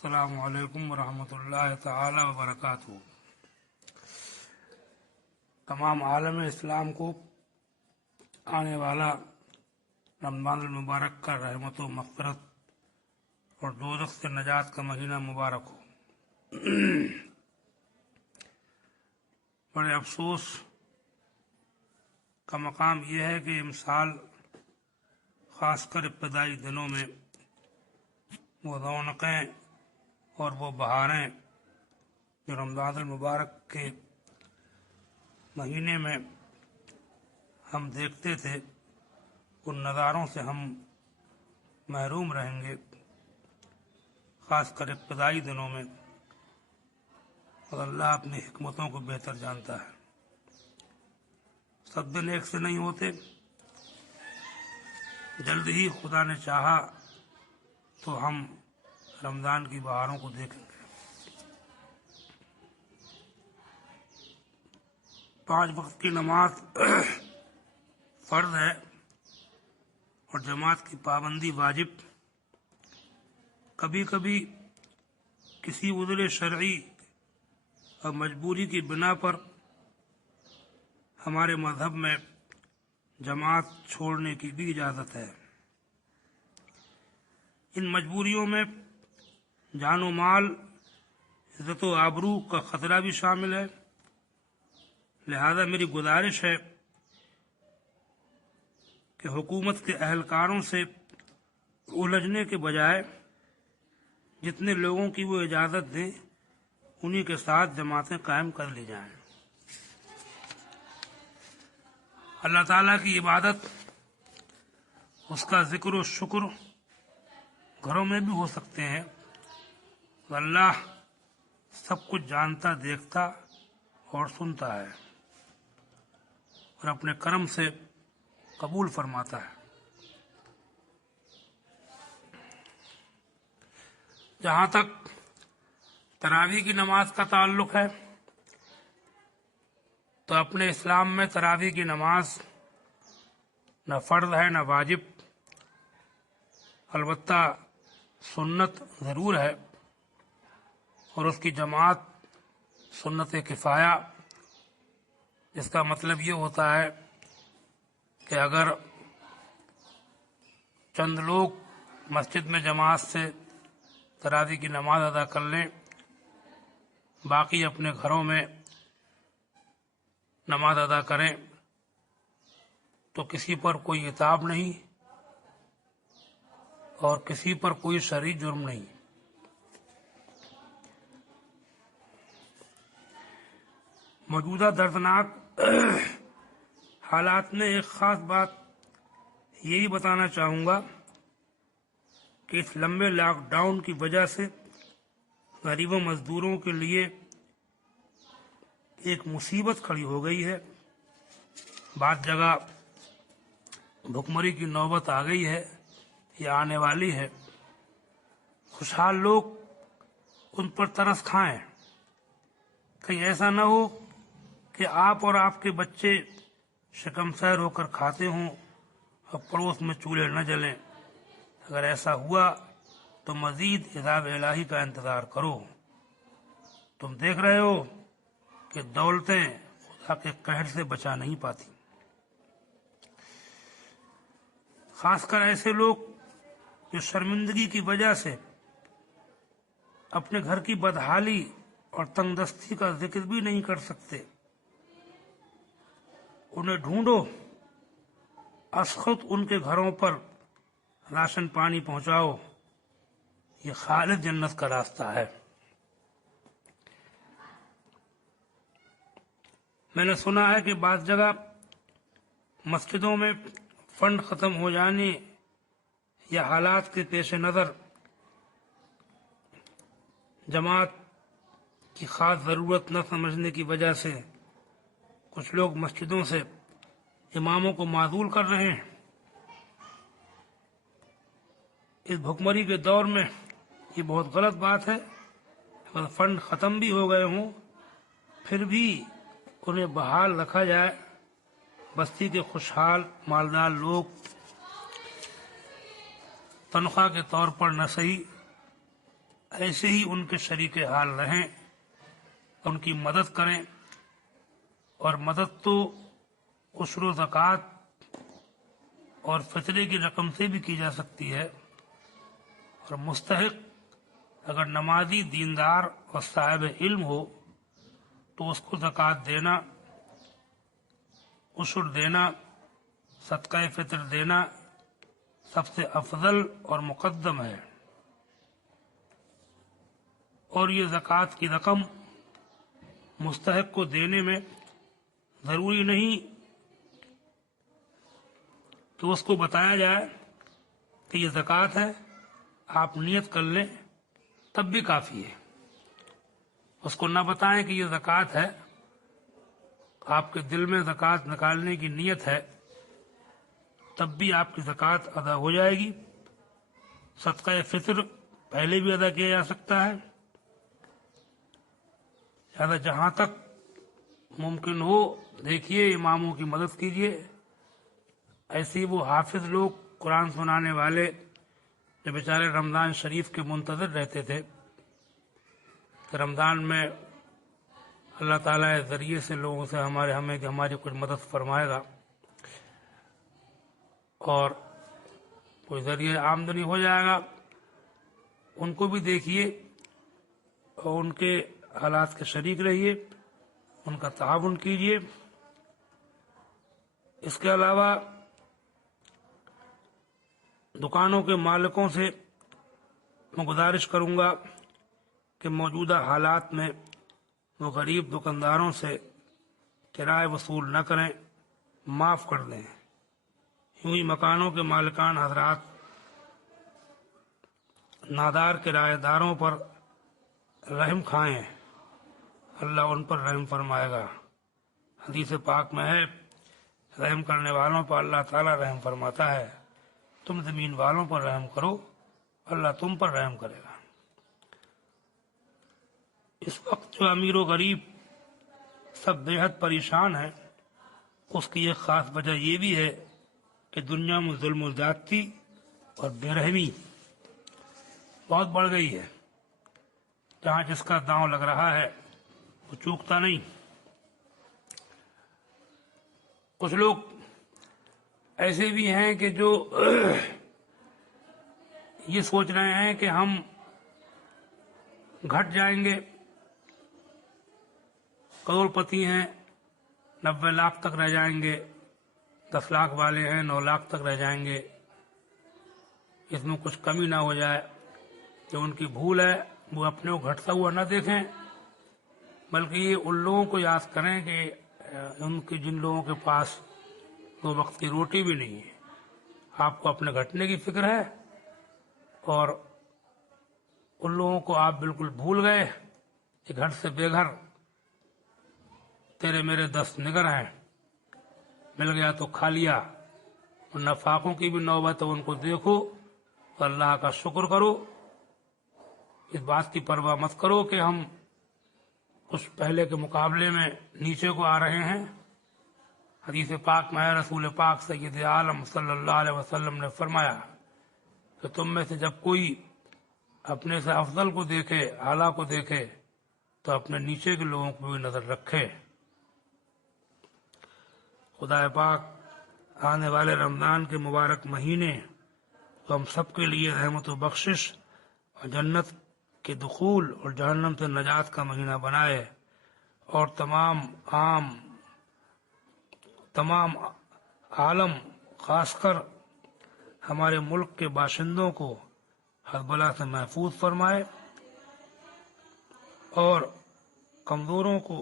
السلام علیکم ورحمۃ اللہ تعالی وبرکاتہ۔ تمام عالم اسلام کو آنے والا رمضان المبارک کا رحمت و مغفرت اور دوزخ سے نجات کا مہینہ مبارک ہو۔ بڑے افسوس کا مقام یہ ہے کہ امسال خاص کر ابتدائی دنوں میں وہ رونقیں اور وہ بہاریں جو رمضان المبارک کے مہینے میں ہم دیکھتے تھے، ان نظاروں سے ہم محروم رہیں گے، خاص کر ابتدائی دنوں میں، اور اللہ اپنی حکمتوں کو بہتر جانتا ہے۔ سب دن ایک سے نہیں ہوتے، جلد ہی خدا نے چاہا تو ہم رمضان کی بہاروں کو دیکھیں گے۔ 5 وقت کی نماز فرض ہے اور جماعت کی پابندی واجب۔ کبھی کبھی کسی عذر شرعی اور مجبوری کی بنا پر ہمارے مذہب میں جماعت چھوڑنے کی بھی اجازت ہے۔ ان مجبوریوں میں جان و مال، عزت و آبرو کا خطرہ بھی شامل ہے، لہذا میری گزارش ہے کہ حکومت کے اہلکاروں سے الجھنے کے بجائے جتنے لوگوں کی وہ اجازت دیں انہی کے ساتھ جماعتیں قائم کر لی جائیں۔ اللہ تعالیٰ کی عبادت، اس کا ذکر و شکر گھروں میں بھی ہو سکتے ہیں، اللہ سب کچھ جانتا، دیکھتا اور سنتا ہے اور اپنے کرم سے قبول فرماتا ہے۔ جہاں تک تراویح کی نماز کا تعلق ہے تو اپنے اسلام میں تراویح کی نماز نہ فرض ہے نہ واجب، البتہ سنت ضرور ہے، اور اس کی جماعت سنت کفایہ، جس کا مطلب یہ ہوتا ہے کہ اگر چند لوگ مسجد میں جماعت سے تراویح کی نماز ادا کر لیں، باقی اپنے گھروں میں نماز ادا کریں تو کسی پر کوئی عتاب نہیں اور کسی پر کوئی شرعی جرم نہیں۔ موجودہ دردناک حالات میں ایک خاص بات یہی بتانا چاہوں گا کہ اس لمبے لاک ڈاؤن کی وجہ سے غریبوں مزدوروں کے لیے ایک مصیبت کھڑی ہو گئی ہے۔ بعض جگہ بھکمری کی نوبت آ گئی ہے یا آنے والی ہے۔ خوشحال لوگ ان پر ترس کھائیں، کہیں ایسا نہ ہو کہ آپ اور آپ کے بچے شکم سیر ہو کر کھاتے ہوں اور پڑوس میں چولہے نہ جلیں۔ اگر ایسا ہوا تو مزید عذاب الہی کا انتظار کرو۔ تم دیکھ رہے ہو کہ دولتیں خدا کے قہر سے بچا نہیں پاتی۔ خاص کر ایسے لوگ جو شرمندگی کی وجہ سے اپنے گھر کی بدحالی اور تنگ دستی کا ذکر بھی نہیں کر سکتے، انہیں ڈھونڈو، از خود ان کے گھروں پر راشن پانی پہنچاؤ، یہ خالص جنت کا راستہ ہے۔ میں نے سنا ہے کہ بعض جگہ مسجدوں میں فنڈ ختم ہو جانے یا حالات کے پیش نظر جماعت کی خاص ضرورت نہ سمجھنے کی وجہ سے کچھ لوگ مسجدوں سے اماموں کو معزول کر رہے ہیں۔ اس بھکمری کے دور میں یہ بہت غلط بات ہے۔ اگر فنڈ ختم بھی ہو گئے ہوں پھر بھی انہیں بحال رکھا جائے۔ بستی کے خوشحال مالدار لوگ تنخواہ کے طور پر نہ صحیح ایسے ہی ان کے شریک حال رہیں، ان کی مدد کریں، اور مدد تو عشر و زکوٰۃ اور فطرے کی رقم سے بھی کی جا سکتی ہے، اور مستحق اگر نمازی، دیندار اور صاحب علم ہو تو اس کو زکوٰۃ دینا، عشر دینا، صدقہ فطر دینا سب سے افضل اور مقدم ہے۔ اور یہ زکوٰۃ کی رقم مستحق کو دینے میں ضروری نہیں کہ اس کو بتایا جائے کہ یہ زکوٰۃ ہے، آپ نیت کر لیں تب بھی کافی ہے۔ اس کو نہ بتائیں کہ یہ زکوٰۃ ہے، آپ کے دل میں زکوٰۃ نکالنے کی نیت ہے، تب بھی آپ کی زکوٰۃ ادا ہو جائے گی۔ صدقہ فطر پہلے بھی ادا کیا جا سکتا ہے، لہٰذا جہاں تک ممکن ہو دیکھیے، اماموں کی مدد کیجیے۔ ایسے ہی وہ حافظ لوگ، قرآن سنانے والے، جو بیچارے رمضان شریف کے منتظر رہتے تھے کہ رمضان میں اللہ تعالیٰ کے ذریعے سے لوگوں سے ہماری کچھ مدد فرمائے گا اور کوئی ذریعہ آمدنی ہو جائے گا، ان کو بھی دیکھیے اور ان کے حالات کے شریک رہیے، ان کا تعاون کیجیے۔ اس کے علاوہ دکانوں کے مالکوں سے میں گزارش کروں گا کہ موجودہ حالات میں وہ غریب دکانداروں سے کرائے وصول نہ کریں، معاف کر دیں۔ یوں ہی مکانوں کے مالکان حضرات نادار کرایہ داروں پر رحم کھائیں، اللہ ان پر رحم فرمائے گا۔ حدیث پاک میں ہے، رحم کرنے والوں پر اللہ تعالیٰ رحم فرماتا ہے، تم زمین والوں پر رحم کرو، اللہ تم پر رحم کرے گا۔ اس وقت جو امیر و غریب سب بے حد پریشان ہیں، اس کی ایک خاص وجہ یہ بھی ہے کہ دنیا میں ظلم و زیادتی اور بے رحمی بہت بڑھ گئی ہے۔ جہاں جس کا داؤں لگ رہا ہے وہ چوکتا نہیں۔ کچھ لوگ ایسے بھی ہیں کہ جو یہ سوچ رہے ہیں کہ ہم گھٹ جائیں گے، کروڑ پتی ہیں 90 لاکھ تک رہ جائیں گے، 10 لاکھ والے ہیں 9 لاکھ تک رہ جائیں گے، اس میں کچھ کمی نہ ہو جائے۔ جو ان کی بھول ہے وہ اپنے کو گھٹتا ہوا نہ دیکھیں، بلکہ یہ ان لوگوں کو یاد کریں کہ جن لوگوں کے پاس 2 وقت کی روٹی بھی نہیں ہے۔ آپ کو اپنے گھٹنے کی فکر ہے اور ان لوگوں کو آپ بالکل بھول گئے کہ گھر سے بے گھر تیرے میرے 10 نگر ہیں، مل گیا تو کھا لیا۔ اور نفاقوں کی بھی نوبت ہے، ان کو دیکھو تو اللہ کا شکر کرو، اس بات کی پرواہ مت کرو کہ ہم کچھ پہلے کے مقابلے میں نیچے کو آ رہے ہیں۔ حدیث پاک میں رسول پاک سید عالم صلی اللہ علیہ وسلم نے فرمایا کہ تم میں سے جب کوئی اپنے سے افضل کو دیکھے، اعلیٰ کو دیکھے، تو اپنے نیچے کے لوگوں کو بھی نظر رکھے۔ خدا پاک آنے والے رمضان کے مبارک مہینے تو ہم سب کے لیے رحمت و بخشش اور جنت کے دخول اور جہنم سے نجات کا مہینہ بنائے، اور تمام عالم، خاص کر ہمارے ملک کے باشندوں کو ہر بلا سے محفوظ فرمائے، اور کمزوروں کو